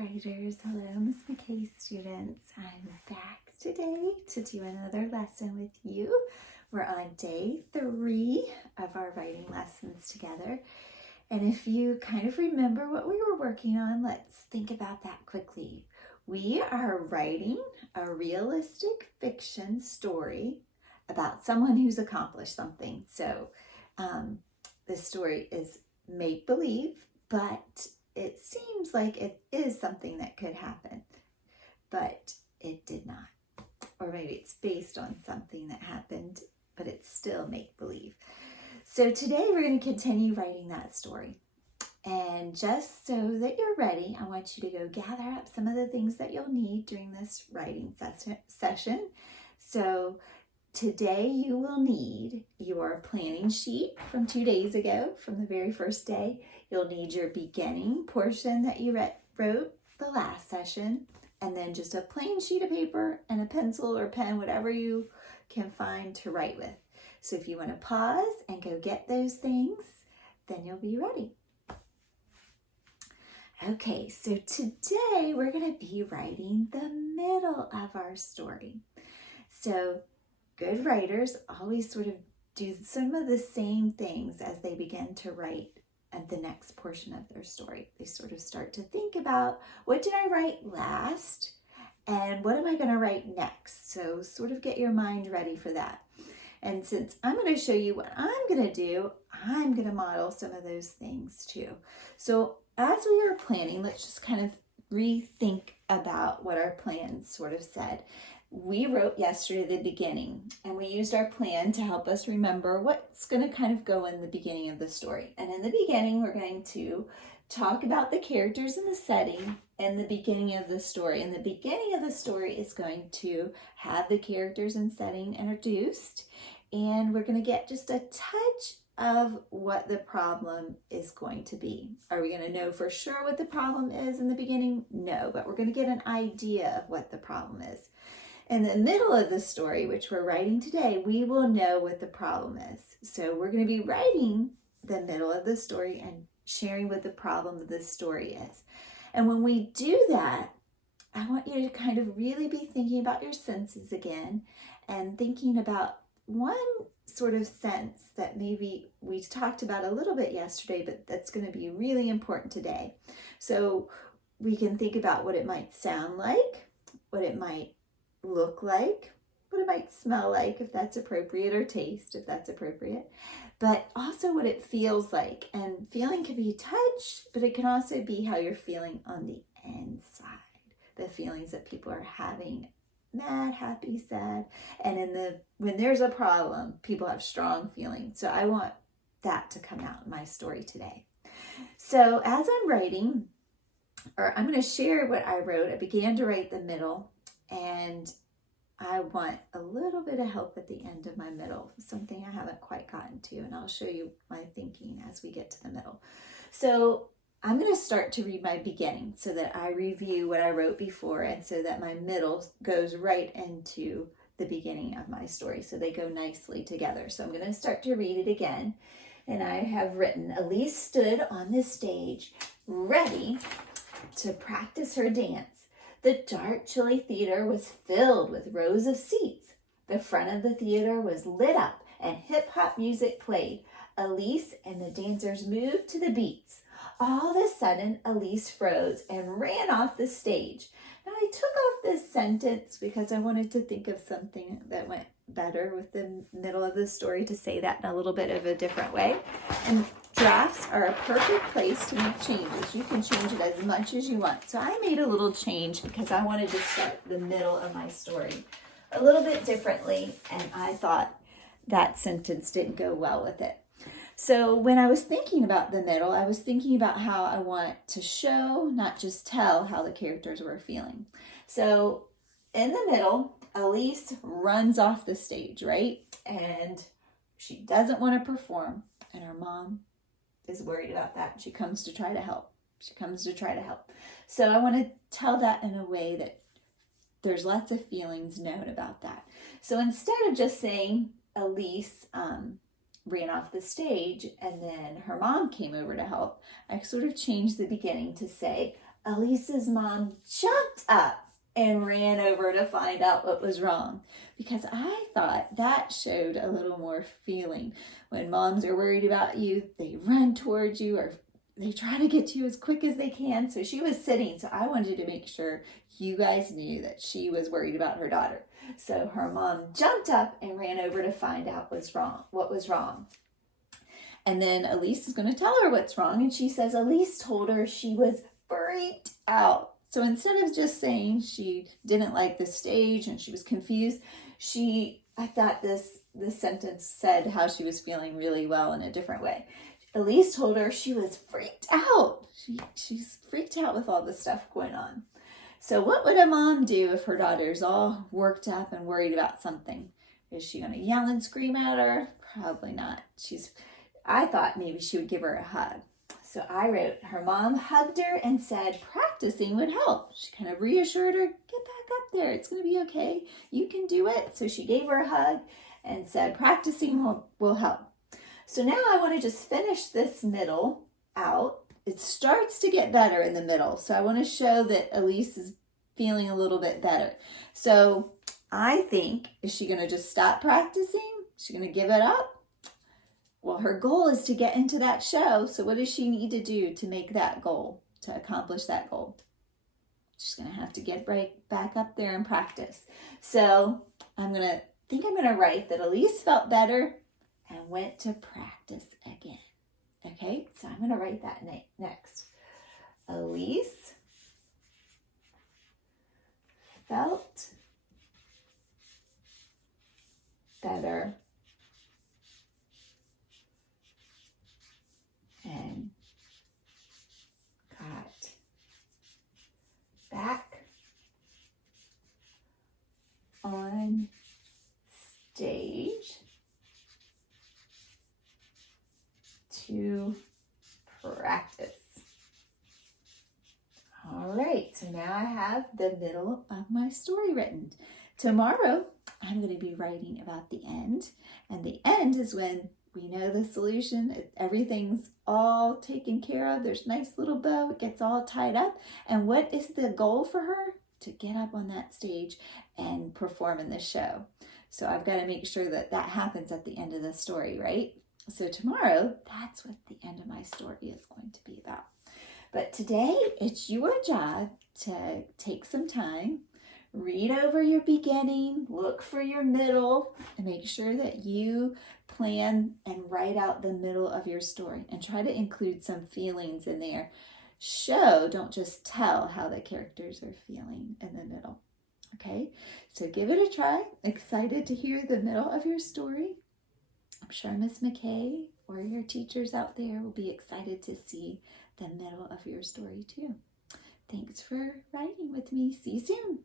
writers. Hello, Miss McKay students. I'm back today to do another lesson with you. We're on day 3 of our writing lessons together. And if you kind of remember what we were working on, let's think about that quickly. We are writing a realistic fiction story about someone who's accomplished something. So this story is make-believe, but it seems like it is something that could happen, but it did not. Or maybe it's based on something that happened, but it's still make-believe. So today we're going to continue writing that story. And just so that you're ready, I want you to go gather up some of the things that you'll need during this writing session. So today you will need your planning sheet from 2 days ago, from the very first day. You'll need your beginning portion that you wrote the last session, and then just a plain sheet of paper and a pencil or pen, whatever you can find to write with. So if you want to pause and go get those things, then you'll be ready. Okay, so today we're going to be writing the middle of our story. So good writers always sort of do some of the same things as they begin to write at the next portion of their story. They sort of start to think about, what did I write last? And what am I going to write next? So sort of get your mind ready for that. And since I'm going to show you what I'm going to do, I'm going to model some of those things too. So as we are planning, let's just kind of rethink about what our plan sort of said. We wrote yesterday the beginning, and we used our plan to help us remember what's going to kind of go in the beginning of the story. And in the beginning, we're going to talk about the characters and the setting in the beginning of the story. And the beginning of the story is going to have the characters and setting introduced, and we're going to get just a touch of what the problem is going to be. Are we going to know for sure what the problem is in the beginning? No, but we're going to get an idea of what the problem is. In the middle of the story, which we're writing today, we will know what the problem is. So we're going to be writing the middle of the story and sharing what the problem of this story is. And when we do that, I want you to kind of really be thinking about your senses again and thinking about one sort of sense that maybe we talked about a little bit yesterday, but that's going to be really important today. So we can think about what it might sound like, what it might look like, what it might smell like if that's appropriate, or taste if that's appropriate, but also what it feels like. And feeling can be touch, but it can also be how you're feeling on the inside, the feelings that people are having, mad, happy, sad. And when there's a problem, people have strong feelings. So I want that to come out in my story today. So as I'm writing, or I'm going to share what I wrote, I began to write the middle, and I want a little bit of help at the end of my middle, something I haven't quite gotten to, and I'll show you my thinking as we get to the middle. So I'm going to start to read my beginning so that I review what I wrote before, and so that my middle goes right into the beginning of my story, so they go nicely together. So I'm going to start to read it again, and I have written, Elise stood on the stage ready to practice her dance. The dark, chilly theater was filled with rows of seats. The front of the theater was lit up and hip-hop music played. Elise and the dancers moved to the beats. All of a sudden, Elise froze and ran off the stage. Now, I took off this sentence because I wanted to think of something that went better with the middle of the story, to say that in a little bit of a different way. And drafts are a perfect place to make changes. You can change it as much as you want. So I made a little change because I wanted to start the middle of my story a little bit differently, and I thought that sentence didn't go well with it. So when I was thinking about the middle, I was thinking about how I want to show, not just tell, how the characters were feeling. So in the middle, Elise runs off the stage, right? And she doesn't want to perform, and her mom is worried about that. She comes to try to help. So I want to tell that in a way that there's lots of feelings known about that. So instead of just saying Elise ran off the stage and then her mom came over to help, I sort of changed the beginning to say Elise's mom jumped up and ran over to find out what was wrong, because I thought that showed a little more feeling. When moms are worried about you, they run towards you or they try to get to you as quick as they can. So she was sitting, so I wanted to make sure you guys knew that she was worried about her daughter. So her mom jumped up and ran over to find out what was wrong. And then Elise is going to tell her what's wrong, and she says Elise told her she was freaked out. So instead of just saying she didn't like the stage and she was confused, I thought this sentence said how she was feeling really well in a different way. Elise told her she was freaked out. She's freaked out with all this stuff going on. So what would a mom do if her daughter's all worked up and worried about something? Is she going to yell and scream at her? Probably not. I thought maybe she would give her a hug. So I wrote, her mom hugged her and said practicing would help. She kind of reassured her, get back up there. It's going to be okay. You can do it. So she gave her a hug and said practicing will help. So now I want to just finish this middle out. It starts to get better in the middle. So I want to show that Elise is feeling a little bit better. So I think, is she going to just stop practicing? Is she going to give it up? Well, her goal is to get into that show. So what does she need to do to make that goal, to accomplish that goal? She's going to have to get right back up there and practice. So I'm going to write that Elise felt better and went to practice again. Okay, so I'm going to write that next. Elise felt better and got back on stage to practice. All right, so now I have the middle of my story written. Tomorrow, I'm going to be writing about the end, and the end is when we know the solution. Everything's all taken care of. There's a nice little bow. It gets all tied up. And what is the goal for her? To get up on that stage and perform in the show. So I've got to make sure that that happens at the end of the story, right? So tomorrow, that's what the end of my story is going to be about. But today, it's your job to take some time, read over your beginning, look for your middle, and make sure that you plan and write out the middle of your story and try to include some feelings in there. Show, don't just tell how the characters are feeling in the middle. Okay, so give it a try. Excited to hear the middle of your story. I'm sure Miss McKay or your teachers out there will be excited to see the middle of your story too. Thanks for writing with me. See you soon.